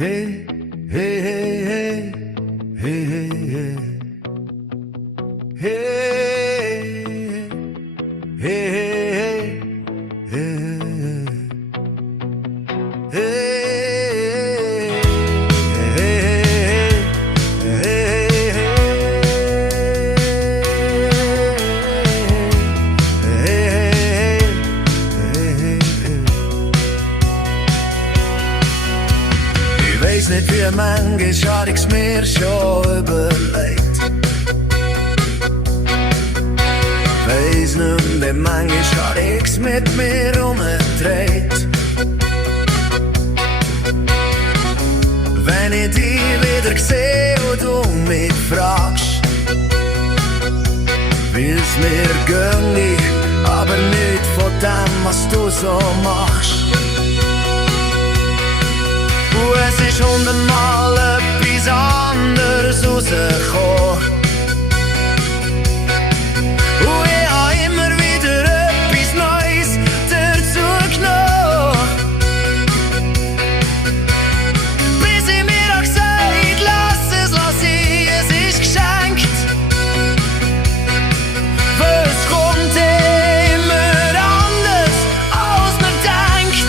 Hey, hey, hey, hey, hey, hey, hey, hey, hey, hey, hey, hey. Ich weiß nicht, wie manchmal hab ich's mir schon überlegt. Weiss nicht mehr, manchmal hab ich's mit mir umgedreht. Wenn ich dich wieder seh und du mich fragst, wie's mir ginge, aber nicht von dem, was du so machst. Und es ist 100-mal etwas anderes rausgekommen. Und ich hab immer wieder etwas Neues dazu genommen. Bis ich mir auch gesagt, lass ich, es ist geschenkt. Weil es kommt immer anders, als man denkt.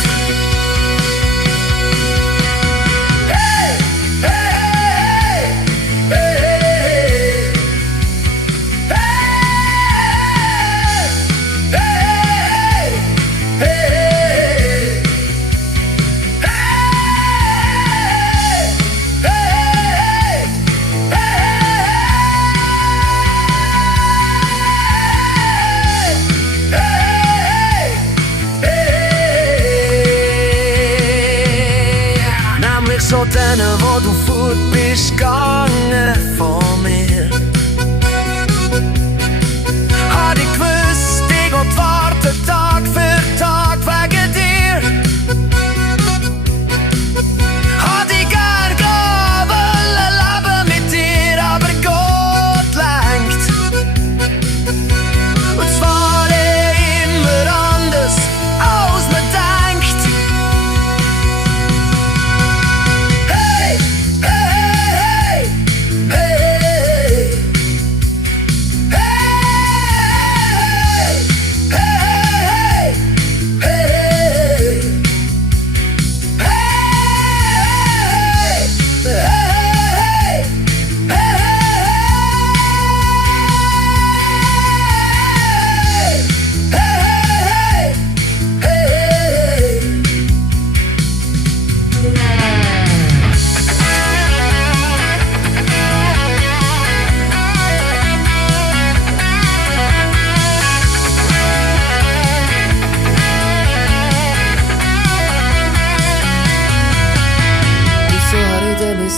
So denen, wo du fort bist gegangen von mir. Had ich gewusst, ich will warten Tag für Tag wegen dir. Had ich gern gehen wollen leben mit dir, aber Gott lenkt. Und zwar immer anders, als man denkt.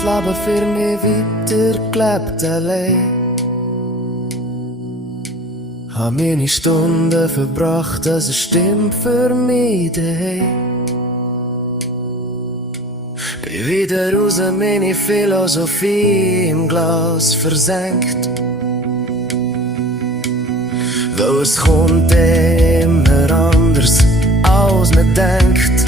Mein Leben für mich weitergelebt allein. Hab meine Stunden verbracht, dass es stimmt für mich daheim. Bin wieder raus, meine Philosophie im Glas versenkt. Weil es kommt immer anders, als man denkt.